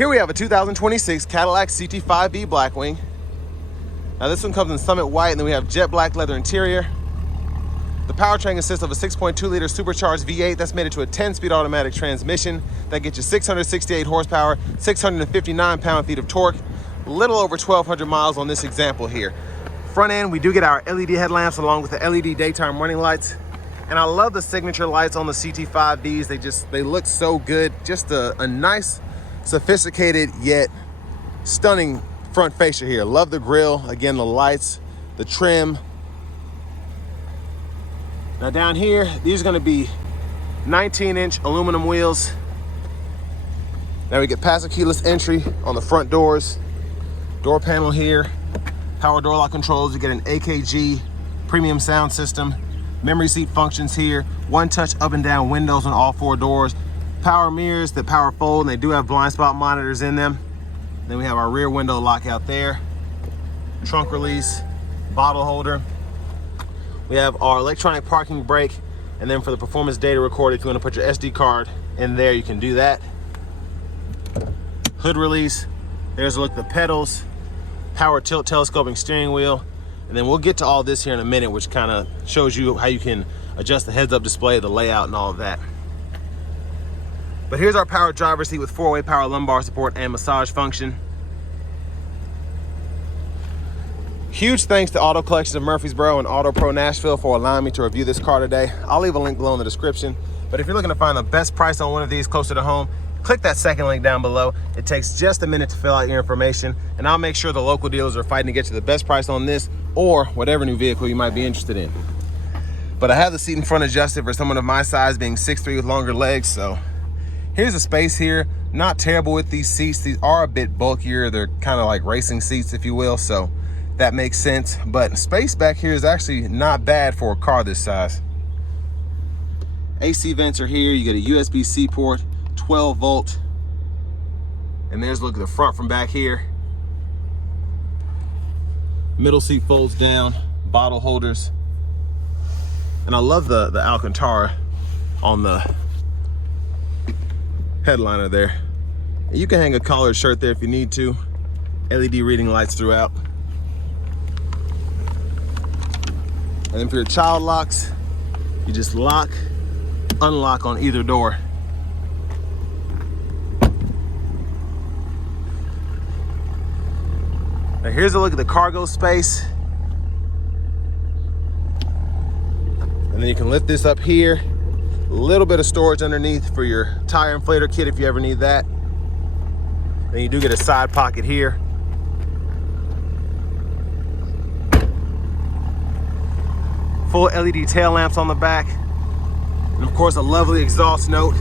Here we have a 2026 Cadillac CT5-V Blackwing. Now this one comes in Summit White, and then we have jet black leather interior. The powertrain consists of a 6.2-liter supercharged V8 that's made it to a 10-speed automatic transmission that gets you 668 horsepower, 659 pound-feet of torque, little over 1,200 miles on this example here. Front end, we do get our LED headlamps along with the LED daytime running lights. And I love the signature lights on the CT5Vs. They look so good. Just a nice, sophisticated yet stunning front fascia here. Love the grille, again, the lights, the trim. Now down here, these are gonna be 19-inch aluminum wheels. Now we get passive keyless entry on the front doors. Door panel here, power door lock controls. You get an AKG premium sound system. Memory seat functions here. One-touch up and down windows on all four doors. Power mirrors that power fold, and they do have blind spot monitors in them. Then we have our rear window lockout there. Trunk release, bottle holder. We have our electronic parking brake, and then for the performance data recorder, if you want to put your SD card in there, you can do that. Hood release. There's a look at the pedals, power tilt telescoping steering wheel, and then we'll get to all this here in a minute, which kind of shows you how you can adjust the heads-up display, the layout, and all of that. But here's our power driver's seat with 4-way power lumbar support and massage function. Huge thanks to Auto Collections of Murfreesboro and Auto Pro Nashville for allowing me to review this car today. I'll leave a link below in the description. But if you're looking to find the best price on one of these closer to home, click that second link down below. It takes just a minute to fill out your information, and I'll make sure the local dealers are fighting to get you the best price on this or whatever new vehicle you might be interested in. But I have the seat in front adjusted for someone of my size, being 6'3" with longer legs, so here's the space here. Not terrible with these seats. These are a bit bulkier. They're kind of like racing seats, if you will, so that makes sense. But space back here is actually not bad for a car this size. AC vents are here. You get a USB-C port, 12 volt. And there's a look at the front from back here. Middle seat folds down, bottle holders. And I love the Alcantara on the headliner there. You can hang a collared shirt there if you need to. LED reading lights throughout. And then for your child locks, you just lock, unlock on either door. Now here's a look at the cargo space. And then you can lift this up here. A little bit of storage underneath for your tire inflator kit if you ever need that. Then you do get a side pocket here. Full LED tail lamps on the back. And of course, a lovely exhaust note.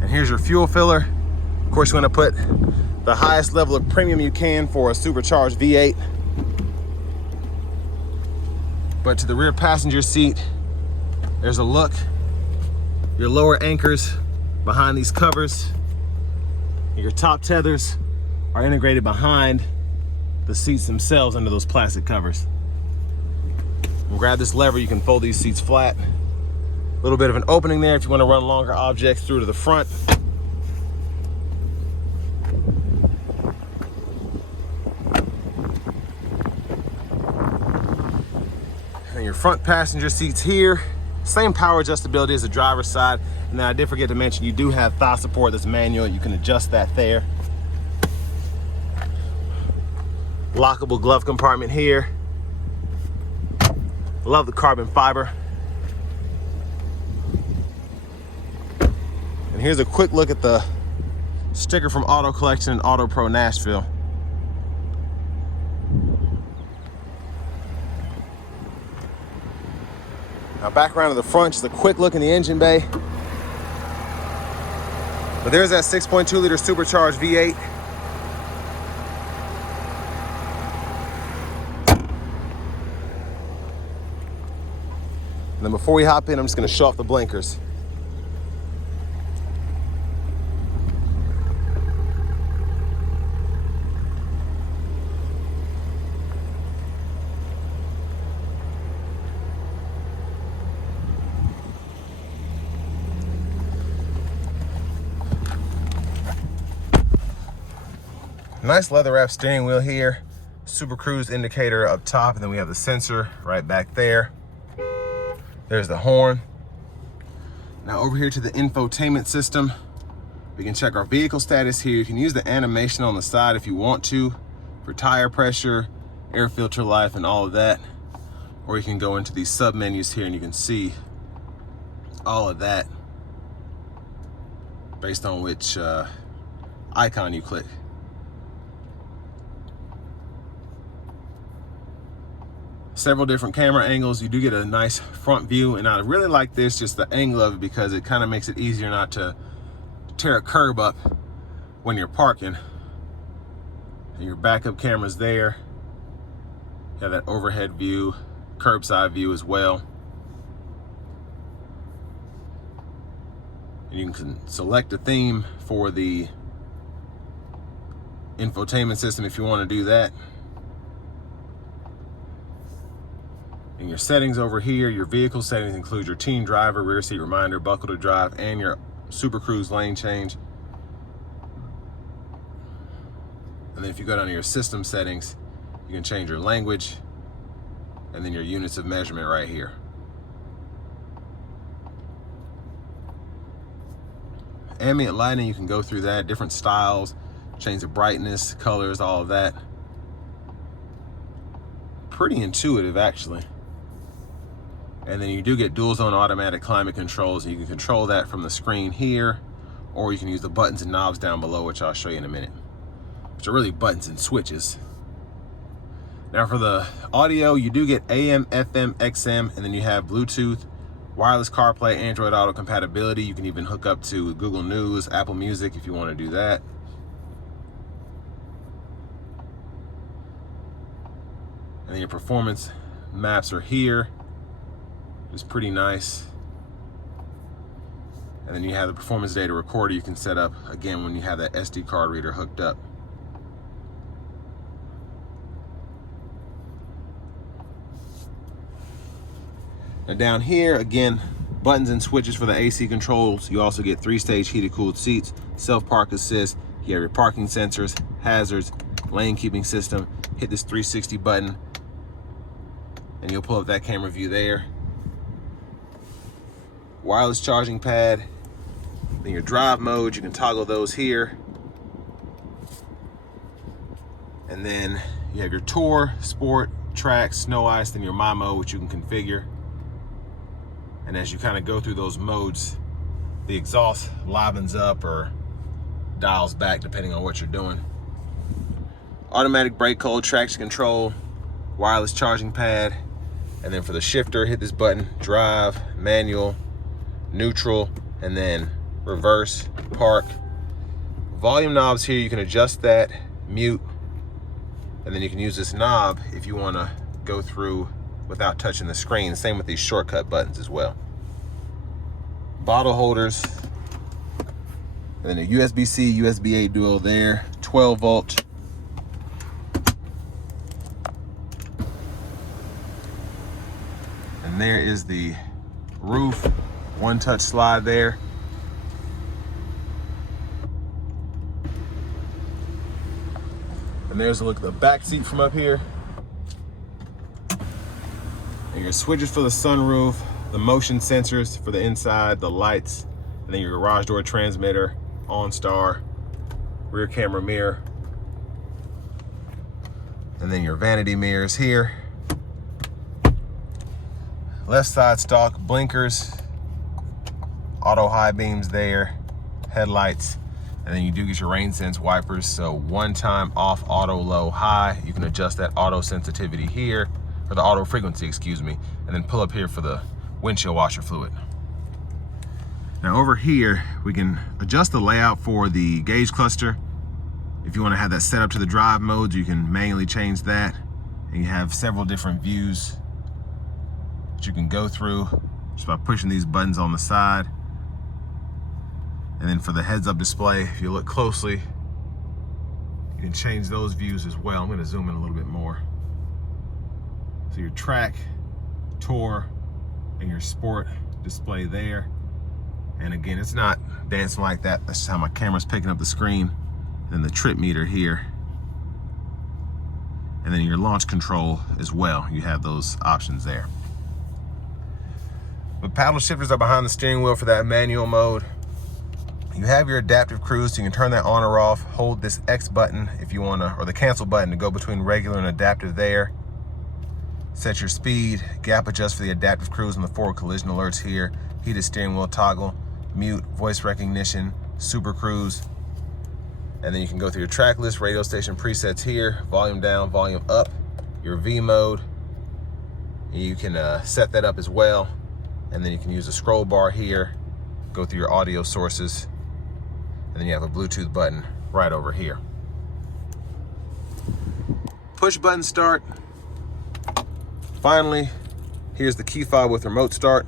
And here's your fuel filler. Of course, you want to put the highest level of premium you can for a supercharged V8. But to the rear passenger seat, there's a look. Your lower anchors behind these covers. Your top tethers are integrated behind the seats themselves under those plastic covers. And grab this lever, you can fold these seats flat. A little bit of an opening there if you want to run longer objects through to the front. And your front passenger seats here, same power adjustability as the driver's side. And then I did forget to mention, you do have thigh support that's manual. You can adjust that there. Lockable glove compartment here. Love the carbon fiber. And here's a quick look at the sticker from Auto Collection and Auto Pro Nashville. Now back around to the front, just a quick look in the engine bay. But there's that 6.2-liter supercharged V8. And then before we hop in, I'm just gonna show off the blinkers. Nice leather wrap steering wheel here. Super Cruise indicator up top, and then we have the sensor right back there. There's the horn. Now over here to the infotainment system, we can check our vehicle status here. You can use the animation on the side if you want to for tire pressure, air filter life, and all of that. Or you can go into these sub menus here and you can see all of that based on which icon you click. Several different camera angles. You do get a nice front view, and I really like this, just the angle of it, because it kind of makes it easier not to tear a curb up when you're parking. And your backup camera's there. You have that overhead view, curbside view as well. And you can select a theme for the infotainment system if you want to do that. And your settings over here, your vehicle settings include your teen driver, rear seat reminder, buckle to drive, and your Super Cruise lane change. And then if you go down to your system settings, you can change your language and then your units of measurement right here. Ambient lighting, you can go through that, different styles, change the brightness, colors, all of that. Pretty intuitive actually. And then you do get dual zone automatic climate controls. You can control that from the screen here, or you can use the buttons and knobs down below, which I'll show you in a minute, which are really buttons and switches. Now for the audio, you do get AM, FM, XM, and then you have Bluetooth, wireless CarPlay, Android Auto compatibility. You can even hook up to Google News, Apple Music if you want to do that. And then your performance maps are here. It's pretty nice. And then you have the performance data recorder you can set up again when you have that SD card reader hooked up. Now down here, again, buttons and switches for the AC controls. You also get 3-stage heated cooled seats, self-park assist, you have your parking sensors, hazards, lane keeping system. Hit this 360 button and you'll pull up that camera view there. Wireless charging pad, then your drive modes, you can toggle those here. And then you have your Tour, Sport, Track, Snow Ice, then your My Mode, which you can configure. And as you kind of go through those modes, the exhaust livens up or dials back depending on what you're doing. Automatic brake hold, traction control, wireless charging pad. And then for the shifter, hit this button, drive, manual, neutral, and then reverse, park. Volume knobs here, you can adjust that, mute, and then you can use this knob if you want to go through without touching the screen. Same with these shortcut buttons as well. Bottle holders, and then a USB-C, USB-A dual there, 12 volt. And there is the roof, one touch slide there. And there's a look at the back seat from up here. And your switches for the sunroof, the motion sensors for the inside, the lights, and then your garage door transmitter, OnStar, rear camera mirror, and then your vanity mirrors here. Left side stock blinkers, auto high beams there, headlights, and then you do get your rain sense wipers. So one time off, auto, low, high. You can adjust that auto sensitivity here, or the auto frequency, excuse me, and then pull up here for the windshield washer fluid. Now over here, we can adjust the layout for the gauge cluster. If you want to have that set up to the drive modes, you can manually change that. And you have several different views that you can go through just by pushing these buttons on the side. And then for the heads-up display, if you look closely, you can change those views as well. I'm going to zoom in a little bit more. So your Track, Tour, and your Sport display there. And again, it's not dancing like that. That's just how my camera's picking up the screen. And the trip meter here And then your launch control as well. You have those options there. But paddle shifters are behind the steering wheel for that manual mode. You have your adaptive cruise, so you can turn that on or off. Hold this X button if you want to, or the cancel button to go between regular and adaptive there. Set your speed, gap adjust for the adaptive cruise and the forward collision alerts here. Heated steering wheel toggle, mute, voice recognition, super cruise. And then you can go through your track list, radio station presets here, volume down, volume up, your V mode. You can set that up as well. And then you can use the scroll bar here, go through your audio sources, and then you have a Bluetooth button right over here. Push button start. Finally, here's the key fob with remote start.